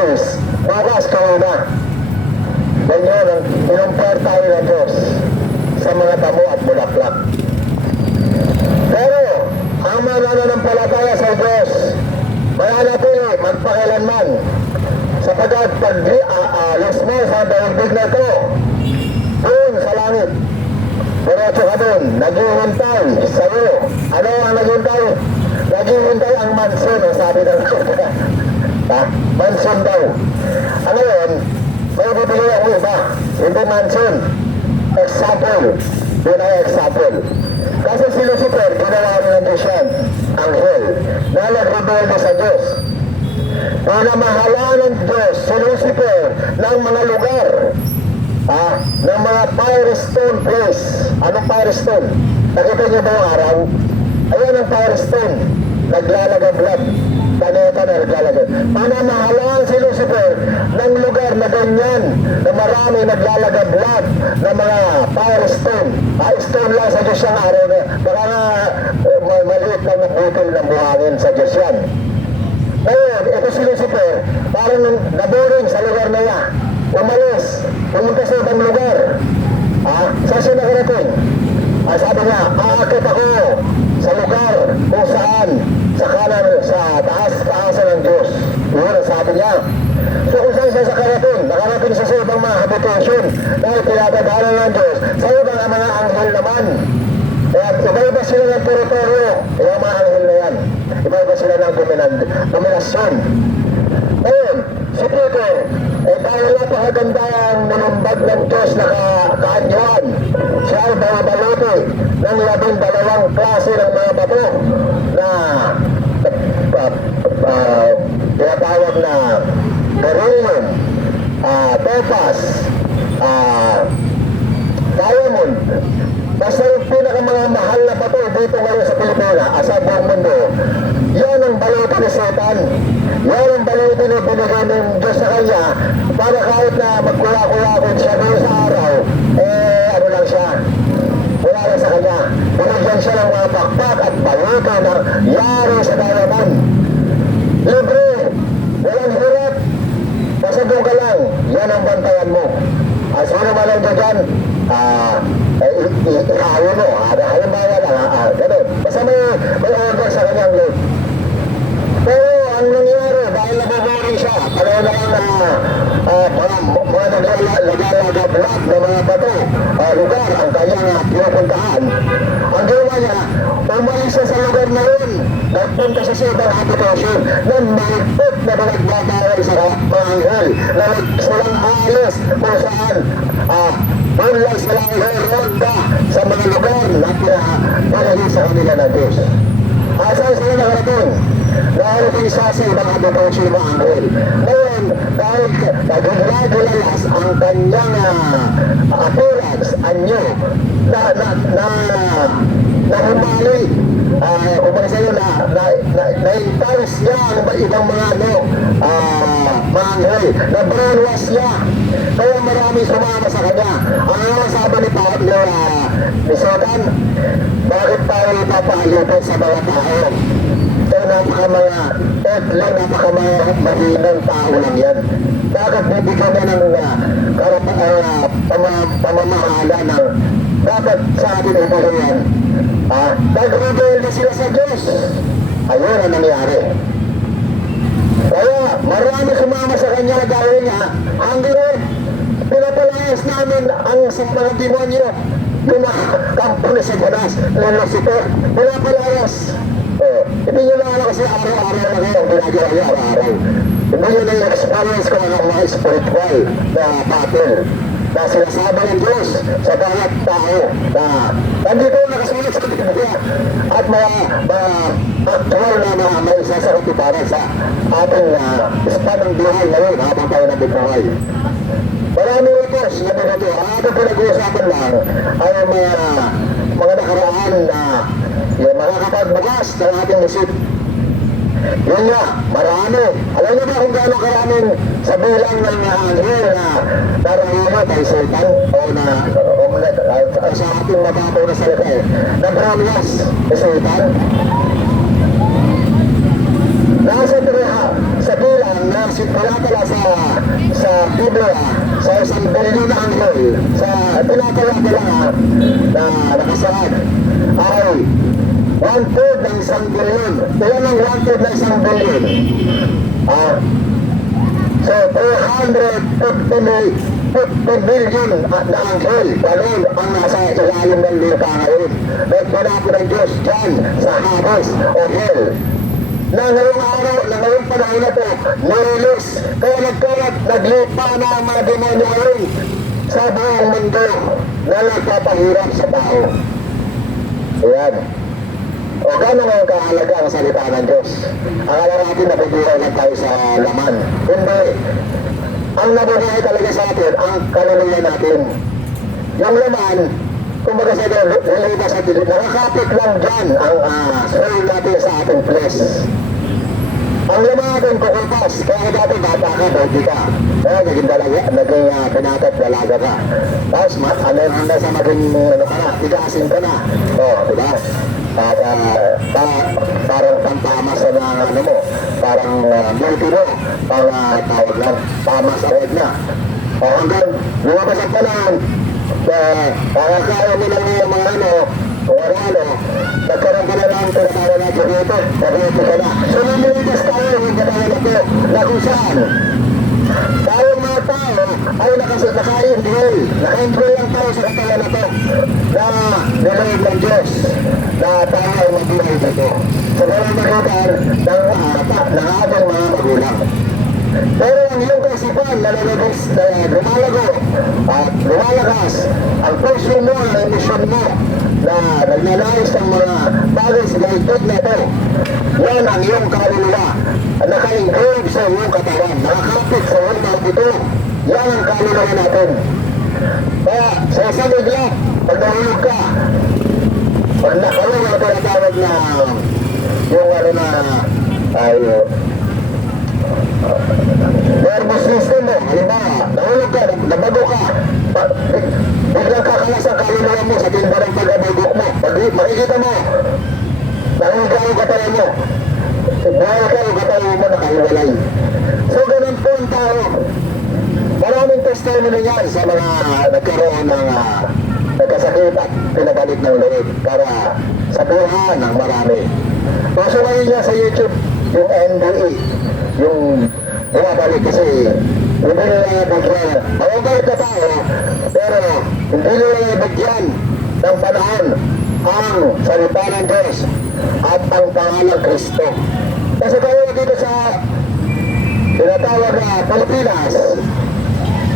days, bukas kayo na. Ganyan ang inumpar tayo ng Diyos sa mga damo at bulaklak. Pero, ang mananampalataya sa Diyos, mananatili magpakailanman, sapagkat pag alis mo sa daigdig na ito, doon sa langit, diretso ka doon, naghihintay sa'yo. Ano ang naghihintay? Naghihintay ang mansion, ang sabi ng mansion daw. Ano yun? May bibigay ang iba, hindi mansion. Example, yun ay example. Kasi si Lucifer, ginawa niya ng Diyos yan, anghel, na nag-rebelde sa Diyos. Pinamahalaan ng Diyos si Lucifer ng mga lugar, ng mga firestone place. Anong firestone? Nakita niyo ba yung araw? Ayan ang firestone, naglalagablab. Planeta na naglalagay. Panamahalaan si Lucifer ng lugar na ganyan, na marami naglalagablab ng mga firestone. Stone lang sa Diyos yung araw na. Baka nga maliit lang ng butil ng buhangin sa Diyos yan. Ngayon, ito si Lucifer, parang naboring sa lugar na yan. Umalis, pumunta sa ibang lugar. Saan siya nakarating? Sabi niya, aakit ako sa lugar kung saan sa kanan, sa taas-taasan ng Diyos. Yun ang sabi niya. So kung saan siya nakarating siya sa ibang mga habitation dahil pinatagalan ng Diyos sa ibang mga anghel naman. Kaya iba-iba sila ng teritoryo, yung mga anghel na yan. Iba-iba sila ng dominasyon. Ngayon, si Peter, dahil napakaganda ang manumbag ng Diyos na kaanyuan, siya ay babaluti ng 12 klase ng mga bato na tinatawag na beryllium, topaz, diamond. Basta yung pinaka mahal na bato dito ngayon sa Pilipinas, sa buong mundo, yan ang baluti ni Satan. Yan ang baluti na binigay ng Diyos sa kanya para kahit na magkuha-kuha siya doon sa araw, ano lang siya, wala lang sa kanya. Binigyan siya ng mga pakpak at baluti na yari sa dalaman. Libre, walang hirap, basta doon ka lang, yan ang bantayan mo. Sino man lang dyan, ikahawi mo, halimbawa lang, ganun. Basta may order sa kanyang load. Pero ang nangyari, dahil nababoring siya, talaga naman mga naglalagablab na mga bato, lugar ang kanyang pinupuntahan. Ang ginawa niya, umalis siya sa lugar na yun, nagpunta siya sa ibang habitation na mahigpit na nagbabawal sa mga anghel, na silang alis kung saan doon lang silang ronda sa mga lugar na pinahali sa kanila ng Diyos. Saan sila nakarating? Nakarating siya sa ibang habitation ng mga anghel. Ngayon, dahil nagagulalas ang kanyang appearance, anyo, na humali, kumbaga sa'yo na-entice niya ang ibang mga anghel, na brainwash niya. Kaya marami sumama sa kanya. Ang sabi ni Satan, bakit tayo papahalitan sa mga tao? Napaka mahinang tao lang yan. Bakit bibigyan na ng pamamahala ng dapat sa atin umahin yan? Nag-rebel na sila sa Diyos. Ayun ang nangyari. Kaya marami sumama sa kanya dahil niya, hanggang pinapalayas namin ang mga demonyo, pinakampo na si Jonas, na Lucifer, pinapalayas. Hindi nyo lang kasi araw-araw na ngayon, ginagawa niya araw-araw. Hindi nyo na yung experience ko ng mga spiritual na battle na sinasabi ng Diyos sa bawat tao na nandito nakasulit sa Biblia at mga actual na may sasagot para sa ating ispanang buhay ngayon habang tayo nabibuhay. Maraming letters na dito. Ang ating pinag-uusapan lang ay mga nakaraan na yung makakapagbukas ng ating isip. Yun nga, marami. Alam niyo ba kung gaano karaming sa bilang ng anghel na narahima kay Satan o sa ating mababaw na salita na brainwash ni Satan? Nasa sa bilang na tinatala sa Biblia, sa isang bilyon na anghel, sa tinatala nila na nakasaad, ay 1/3 ng 1,000,000,000. Ilan ang 1/3 ng 1,000,000,000? So, 350 million na anghel, ganun ang nasa ilalim ng lupa ngayon. Nagpanapo ng Diyos dyan sa Hades o Hell. Na ngayong araw, na ngayong panahon na to, nirilis, kaya naglipa na ang mga demonyo ngayon sa buong mundo na nagpapahirap sa tao. Ayan. O gano'n ngayon kahalaga ang salita ng Diyos? Akala natin nabubuhay lang tayo sa laman. Hindi. Ang nabubuhay talaga sa atin, ang kaluluwa natin. Yung laman, kumbaga sa doon, relate sa atin, nakakapit lang dyan ang soul natin sa ating flesh. Ang laman natin kukupas, kaya dati bata ka, baby ka. Kaya naging pinatat, dalaga ka. Tapos, ano sa maging, ano ka na, tigasin ka na. O, diba? At parang pampamas na ano mo, parang multi mo, parang tawag lang, pamas award na. O hanggang lumabas ang panahon, parang kaya mo lang yung mga ano, kung ano, nagkaroon ka na lang tinatawag na dito, nagkaroon ka na. So lumilitas tayo yung katawan na ito, na kung saan, tayong mga tao ay naka-enroll lang tayo sa katawan na ito na nilood ng Diyos na tayo ay mabuhay na ito. So walang magutan ng ating mga magulang. Pero ang iyong kaisipan na lumalago at lumalakas ang puso mo, ang emisyon mo na nagnanais ng mga bagay sa gaitod na ito, yan ang iyong kaluluwa, naka-engrave sa iyong katawan, nakakapit sa iyong mga buto. Yan ang kaluluwa natin. Kaya sa isang igla, pag nahulog ka, pag nakalong ang tinatawag na yung ano na nervous system mo, halimbawa, nahulog ka, nabago ka, biglang kakalas ang kaluluwa mo sa timba ng pag-abagok mo. Makikita mo, nahiga yung katawan mo, buhay ka yung katawan mo nakahiwalay. So ganun po ang tao. Maraming testimony yan sa mga nagkaroon ng nagkasakit at pinabalik ng loob para sa buhay ng marami. So ngayon niya sa YouTube, yung NDE, yung bumabalik kasi hindi nila bigyan. Mababalik na tao, pero hindi nila bigyan ng panahon ang salita ng Diyos at ang pangalang Kristo. Kasi kayo dito sa tinatawag na Pilipinas,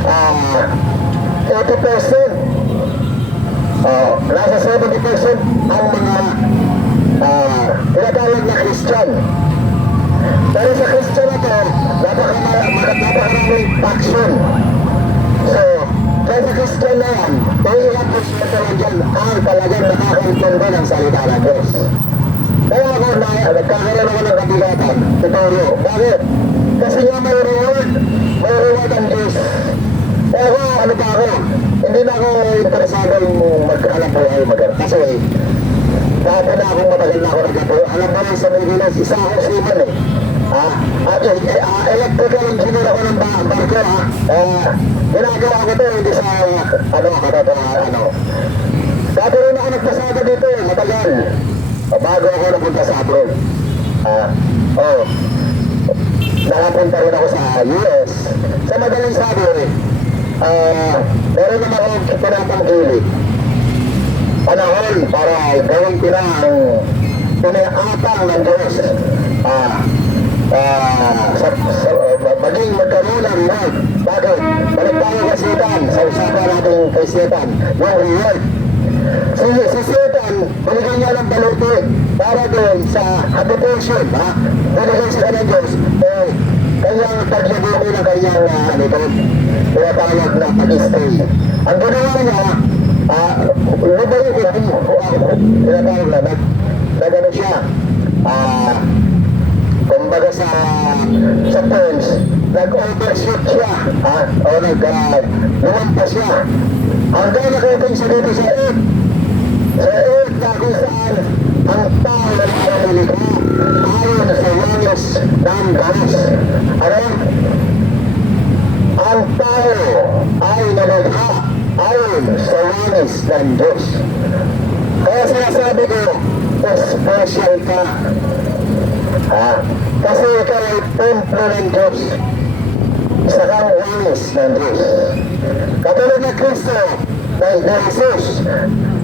80%, nasa 70% ang mga tinatawag na Christian. Pero sa Christian na ito, napakaraming faction. So, kaya sa Christian na yan, iilang Christian na dyan ang talagang nakakaintindi ng salita ng Diyos. Kaya ako nagkakaroon ako ng kabigatan, tuturo. Bakit? Kasi nga may reward ang Diyos. Kaya ako, ano pa ako, hindi na ako interesado yung mag-alam buhay mag-alam. Kasi, dati na akong matagal na ako nag-apo. Alam mo sa Pilipinas, isa akong seaman eh. Electrical engineer ako ng barko ha. Ginagawa ko to, hindi sa, Dati rin ako nagpasada dito, matagal. Bago ako napunta sa abroad. Nakapunta rin ako sa US. Sa madaling sabi, meron naman akong pinapanggilig. Panahon para gawin ko na ang pinaatang ng Diyos. Maging magkaroon ng reward. Bakit? Balik tayo kay Satan, sa usapan natin kay Satan, yung reward. Si Satan, binigyan niya ng baluti para doon sa habitation, binigyan sa kanyang Diyos, kanyang paglagay ng kanyang tinatawag na pag-stay. Ang ginawa niya, lumayo ko tinatawag na gano'n siya, kumbaga sa terms, nag-overshoot siya, o lumampas siya. Hanggang nakarating siya dito sa earth na kung saan ang tao na nakalikha ayon sa walis ng Diyos. Ano? Ang tao ay nalikha ayon sa walis ng Diyos. Kaya sinasabi ko, special ka. Kasi ikaw ay templo ng Diyos. Isa kang walis ng Diyos. Katulad na Kristo, na Jesus,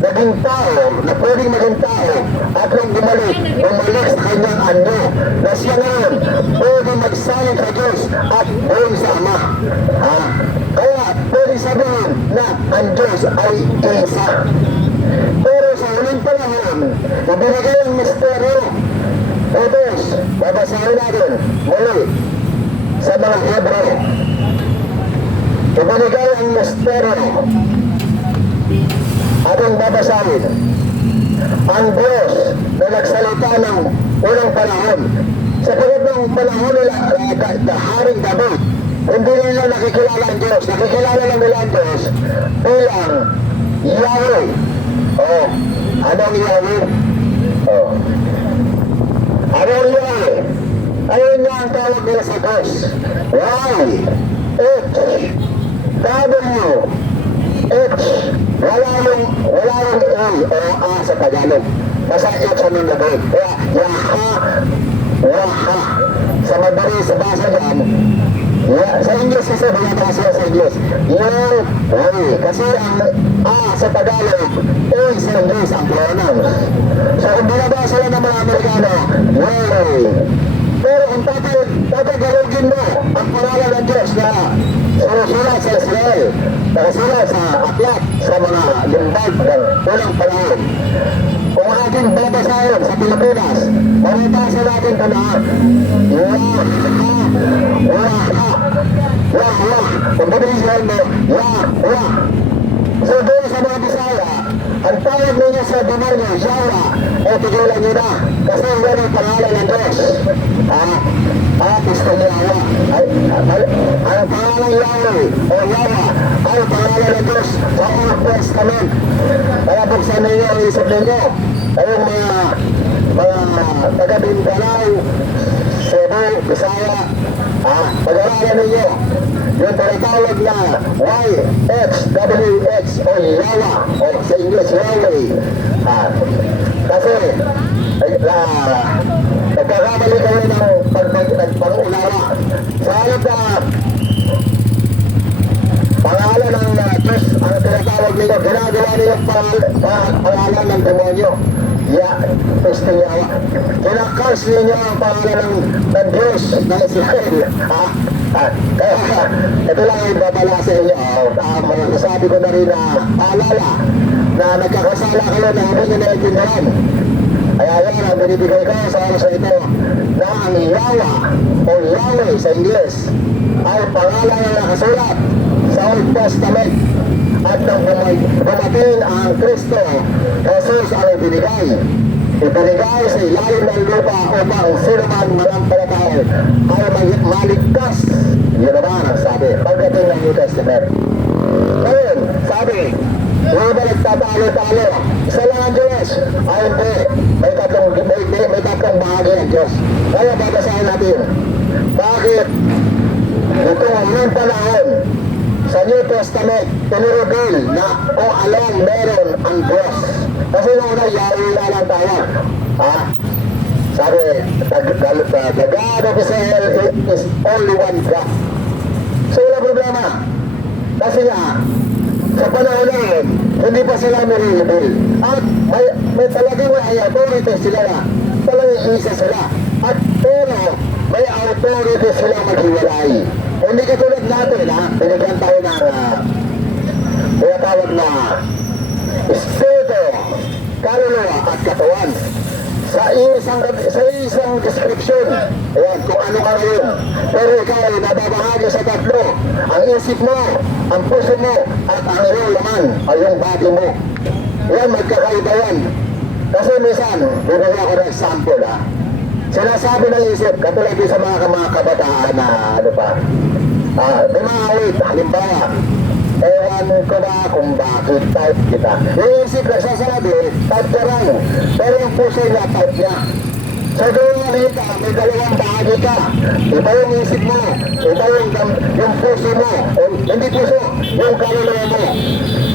naging tao, na pwedeng maging tao, at nung bumalik sa kanyang anyo, na siya ngayon, pwede magsaling sa Diyos at buong sa Ama. Kaya, pwede sabihin na ang Diyos ay isa. Pero sa huling panahon, ibinigay ang misteryo. Others, babasahin natin muli sa mga Hebrew. Ibinigay ang misteryo. Ating babasahin. Ang Diyos na nagsalita ng unang panahon. Sa pagod ng panahon nila, Haring David, hindi nila nakikilala ang Diyos. Nakikilala lang nila ang Diyos bilang Yahweh. Anong Yahweh? Anong Yahweh? Ayun nga ang tawag nila sa Diyos. Y, H, W, H. Wala yung A o A sa Tagalog. Basta H ang nandun. Kaya Yaha. Sa madali sa basa dyan, sa English kasi binabasa sila sa English. Yahweh. Kasi ang A sa Tagalog, A sa English ang pronouns. So kung binabasa lang ng mga Amerikano, Yahweh. Pero kung tatagalogin mo ang pangalan ng Diyos na sinusulat sa Israel, nakasulat sa aklat sa mga limbag ng unang panahon. Kung ating babasahin sa Pilipinas, mababasa natin ito na Yahweh. Kung bibilisan mo, Yahweh. So doon sa mga Bisaya, ang tawag ninyo sa demonyo, Yahweh, tigilan nyo na. Kasi yan ang pangalan ng Diyos. Gusto niya Yahweh. Ang pangalan Yahweh o Yahweh ay pangalan ng Diyos sa Old Testament. Kaya buksan ninyo ang isip ninyo. Kayong mga taga-Mindanao, Cebu, Bisaya, pag-aralan ninyo. Yung tinatawag na YHWH o Yahweh o sa English Yahweh. Kasi nagkakamali kayo ng pag-unawa. Sa halip na pangalan ng Diyos ang tinatawag nila, ginagawa nilang pangalan ng demonyo. Gusto niya, kinakars niya ang pangalan ng Diyos na Israel. Kaya, ito lang yung babala sa inyo. Sabi ko na rin na paalala na nagkakasala kayo na hindi nyo naiintindihan. Kaya yan ang binibigay ko sa oras na ito na ang Yahweh o Yahweh sa Ingles ay pangalan na nakasulat sa Old Testament. At nang dumating ang Kristo, Jesus ang ibinigay sa ilalim ng lupa upang sino man manampalataya ay maligtas. Yun naman ang sabi pagdating ng New Testament. Ngayon, sabi, yung ba nagtatalo-talo, isa lang ang Diyos? Ay hindi, may tatlong bahagi ng Diyos. Kaya babasahin natin, bakit itong unang panahon sa New Testament, pinirugil na alam meron ang Diyos. Kasi nung una, Yahweh na lang tayo. Sabi, the God of Israel is only one God. So wala problema. Kasi sa panahon na yun, hindi pa sila nire-reveal. At may talagang may authority sila na. Talagang isa sila. At pero, may authority sila maghiwalay. Hindi katulad natin, binigyan tayo ng tinatawag na espiritu, kaluluwa at katawan. Sa isang description, ayan, kung ano ka rin. Pero ikaw ay nababahagi sa tatlo. Ang isip mo, ang puso mo, at ang iyong laman, ay yung body mo. Yan, magkakaiba yan. Kasi minsan, bibigyan ako ng example, sinasabi ng isip, katulad din sa mga kabataan na ano pa, may mga awit, halimbawa, ewan ko ba kung bakit type kita. Yung isip na sasabi, type ka lang. Pero yung puso niya, type niya. So doon nakita, may dalawang bahagi ka. Iba yung isip mo, iba yung puso mo, hindi puso, yung kaluluwa mo.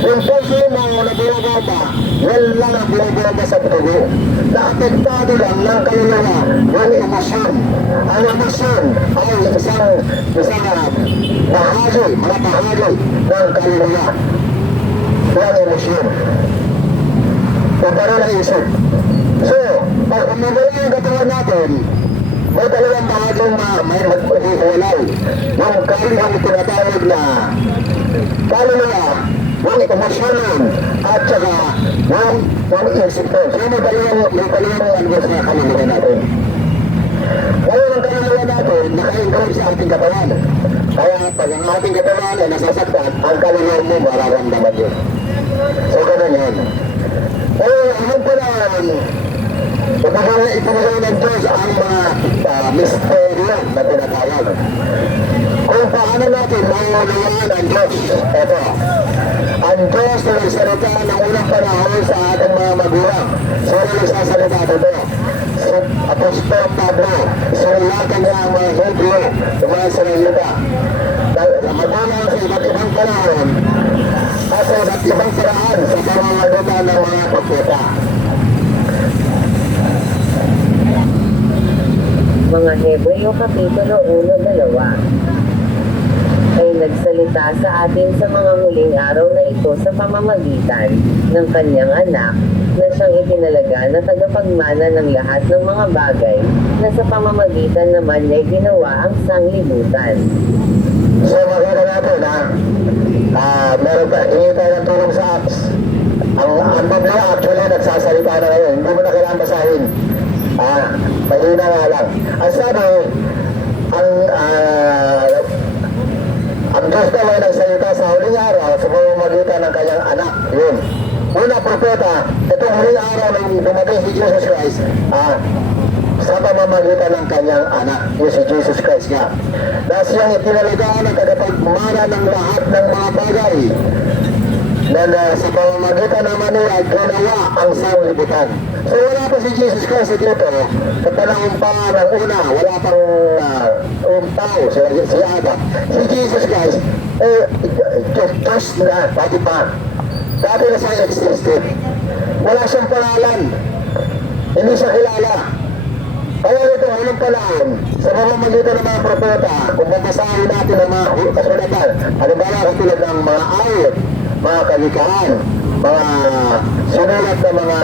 Yung puso mo na binababa, yan lang ang binababa sa dugo. Naapektado lang ng kaluluwa, yung emosyon. Ang emosyon ay isang bahagi, mga bahagi ng kaluluwa. Yung emosyon. Kung parang naisip. So, pag umibala yung katawan natin, may dalawang bahaging may maghihiwalay. Yung kaluluwa tinatawag na kaluluwa, yung emosyonan, at saka yung isip ko. So, may dalawang algo sa kaluluwa natin. Ngayon ang kaluluwa natin, naka-engrave sa ating katawan. Kaya pag ang ating katawan ay nasasaktan, ang kaluluwa mo mararamdaman yun. So, ganun yun. Ano pala, ipinagay ng Diyos ang mga misteryo na tinatawag. Kung paano natin mauunawaan ang Diyos, ito, ang Diyos na nagsalita ng unang panahon sa ating mga magulang. Sino nagsasalita ito? Si Apostol Pablo, sinulatan niya ang mga Hebrew, yung mga sinulita. Magulang sa iba't ibang panahon, at sa iba't ibang paraan sa pamamagitan ng mga propeta. Mga Hebreo Kapitulo 1-2 ay nagsalita sa atin sa mga huling araw na ito sa pamamagitan ng kanyang anak na siyang itinalaga na tagapagmana ng lahat ng mga bagay na sa pamamagitan naman niya ginawa ang sanglibutan. So makita natin meron pa, hingi tayo ng tulong sa apps. Ang Biblia actually nagsasalita na ngayon, hindi mo na kailangan basahin. Mahina nga lang. Ang sabi, ang Diyos daw ay nagsalita sa huling araw sa pamamagitan ng kanyang anak. Yun. Una propeta, itong huling araw nang dumating si Jesus Christ, sa pamamagitan ng kanyang anak, yung si Jesus Christ nga. Na siyang itinalagaan ang tagapagmana ng lahat ng mga bagay na sa pamamagitan naman niya ginawa ang sanglibutan. So wala pa si Jesus Christ dito, sa panahon pa ng una, wala pang tao, si Adam. Si Jesus Christ, Diyos na, pati pa. Dati na siya existed. Wala siyang pangalan. Hindi siya kilala. Kaya ito, anong panahon, sa pamamagitan ng mga propeta, kung babasahin natin ang mga kasulatan, halimbawa katulad ng mga awit, mga kalikahan, mga sinulat na mga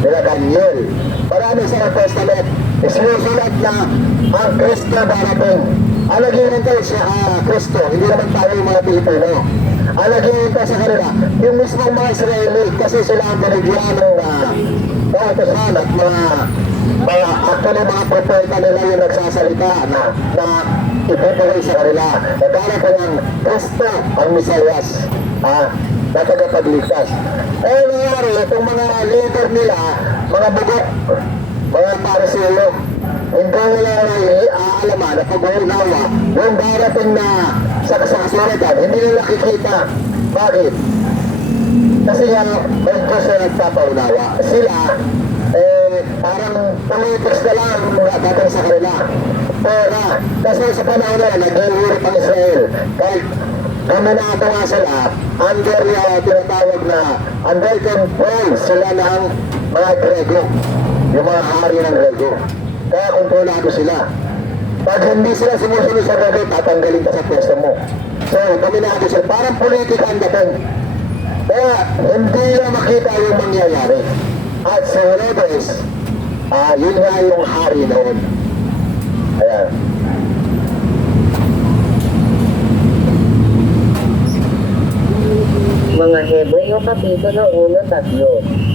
nila Daniel. Marami sa Old Testament, sinusulat na ang Kristo darating. Ang naghihintay siya, Kristo, hindi naman tayo yung mga Pilipino. Ang naghihintay sa kanila, yung mismong mga Israeli, kasi sila ang binigyan ng kautosan at actually mga propeta nila yung nagsasalita na ipapagay sa kanila. At darating ang Kristo, ang Misayas, na tagapagligtas. Eh, nangyari, itong mga leader nila, mga bugok, mga pariseo, hindi nila aalaman at pag-uunawa, yung darating na sa kasulatan, hindi nila nakikita. Bakit? Kasi nga, may Diyos na nagpapaunawa. Sila, parang politics na lang mga dating sa kanila. Pero, kasi sa panahon na, nag-iurip ang Israel. Kahit kaminado nga sila, under tinatawag na, under control sila ng mga Grego, yung mga hari ng Grego. Kaya kontrolado sila. Pag hindi sila sumusunod sa Grego, tatanggalin ka sa pwesto mo. So, kaminado sila, parang politika ang dating. Kaya, hindi na makita yung mangyayari. At sa Herodes, yun nga yung hari noon. Ayan. Mga Hebreo Kapitulo 1-3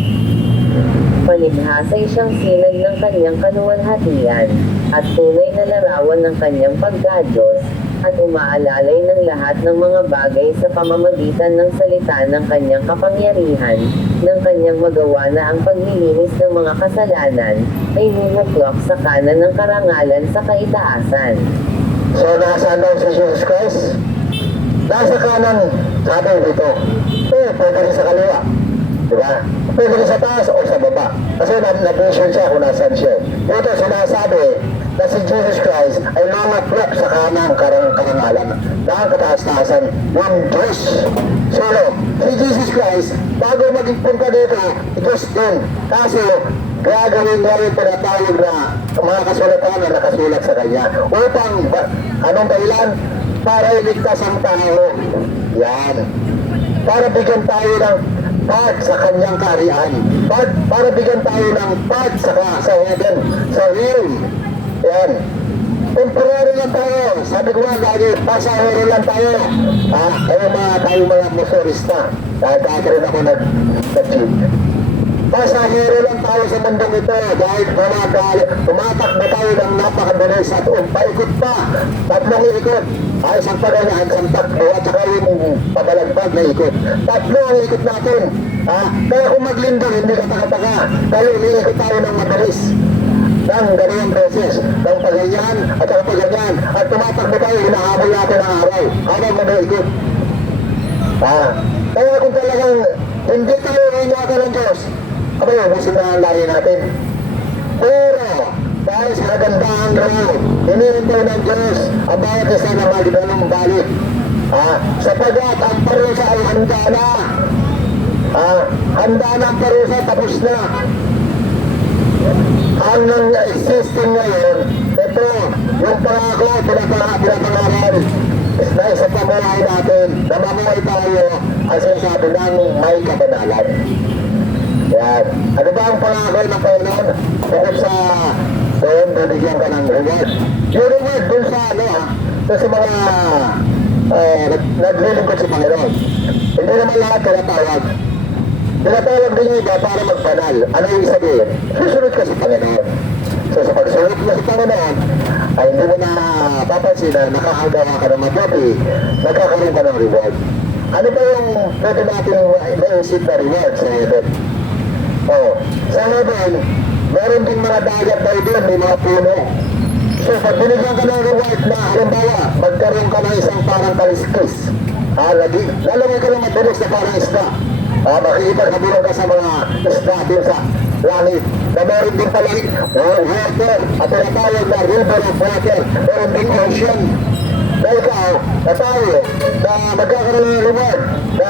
Panibhasay siyang sinag ng kanyang kaluwalhatian, at tunay na larawan ng kanyang pagka-Diyos, at umaalalay ng lahat ng mga bagay sa pamamagitan ng salita ng kanyang kapangyarihan, ng kanyang magawa na ang paglilinis ng mga kasalanan, ay humuklok sa kanan ng karangalan sa kaitaasan. So, nasaan daw si Jesus Christ? Nasa kanan, sabi dito. Pwede rin sa kaliwa. Diba? Pwede rin sa taas o sa baba. Kasi na-vision siya kung nasan siya. Ito sinasabi na si Jesus Christ ay lumaplok sa kanang karangalan na ang kataas-taasan ng Diyos. So, si Jesus Christ, bago maging punta dito, Diyos din. Kasi, gagawin nga yung tinatawag na mga kasulatan na nakasulat sa Kanya. Upang, anong dahilan? Para iligtas ang tao. Yan. Para bigyan tayo ng part sa Kanyang kaharian. Para bigyan tayo ng part sa heaven, sa realm. Yan. Temporary lang tayo. Sabi ko nga lagi, pasahero lang tayo. Tayo mga motorista. Dahil rin ako nag-jeep. Pasahero lang tayo sa mundong ito dahil tumatakbo tayo ng napakabilis at paikot pa. 3 ikot. Ay, isang paganyan, isang takbo at saka yung pabalagbag na ikot. 3 ang ikot natin. Kaya kung maglindol, hindi ka taka-taka. Dahil umiikot tayo ng mabilis. Ng ganyan beses. Ng paganyan at saka paganyan. At tumatakbo tayo, hinahabol natin ang araw. Habang mag-ikot. Kaya kung talagang hindi tayo ingatan ng Diyos, abay, ubusin na ang lahi natin. Pero, dahil sa kagandahan raw, hinirintay ng Diyos ang bawat isa na magdalong balik. Sapagat ang parusa ay handa na. Handa na ang parusa, tapos na. Ang nang-existing ngayon, ito, yung pangako, pinapangaral, na isa pamulay natin, na mamuhay tayo, ang sinasabi ng may kabanalan. Yan. Ano ba ang pangako ng Panginoon? Bukod sa doon, bibigyan ka ng reward. Yung reward dun sa dun sa mga naglilingkod sa Panginoon. Hindi naman lahat tinatawag. Tinatawag din yung iba para magbanal. Ano yung sabihin? Susunod ka sa Panginoon. So sa pagsunod ka sa Panginoon, ay hindi mo na papansin na nakakagawa ka ng mabuti, nagkakaroon ka ng reward. Ano ba yung pwede natin maisip na reward sa heaven? Sa heaven, meron din mga dagat na doon, may mga puno. So, pag binigyan ka ng reward na, halimbawa, magkaroon ka ng isang parang kaliskis. Lalagay ka ng madalis na parang isda. Makikipagkabilang ka sa mga isda din sa langit. Na meron din pala water, at tinatawag na river of water. Meron din ocean. Na ikaw, na tayo, na magkakaroon ng reward, na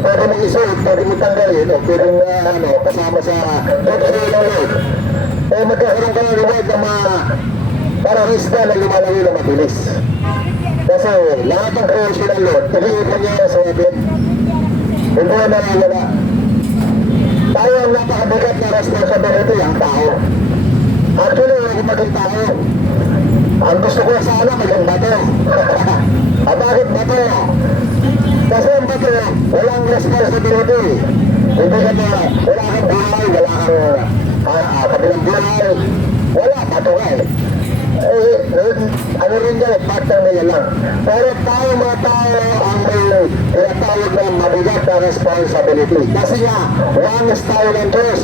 pwede mong isuot, pwede mong tanggalin, o pwede mong kasama sa Godfrey ng Lord. Magkakaroon ka ng reward na parang isda na lumalawin na mabilis. Kasi lahat ng creation ng Lord, iniipon niya sa heaven. Hindi na nalala. Tayo ang napakabigat na responsibility, ang tao. Actually, hindi maging tao. Ang gusto ko sana maging bato. Bakit bato? Kasi ang bato, walang responsibility. Hindi ka na, wala kang buhay, wala kang kabilang buhay. Wala, bato ka eh. Ano rin yan, partner nila lang. Pero tayo mga tao ang may tinatawag na mabigat na responsibility. Kasi nga, one is tayo ng Diyos.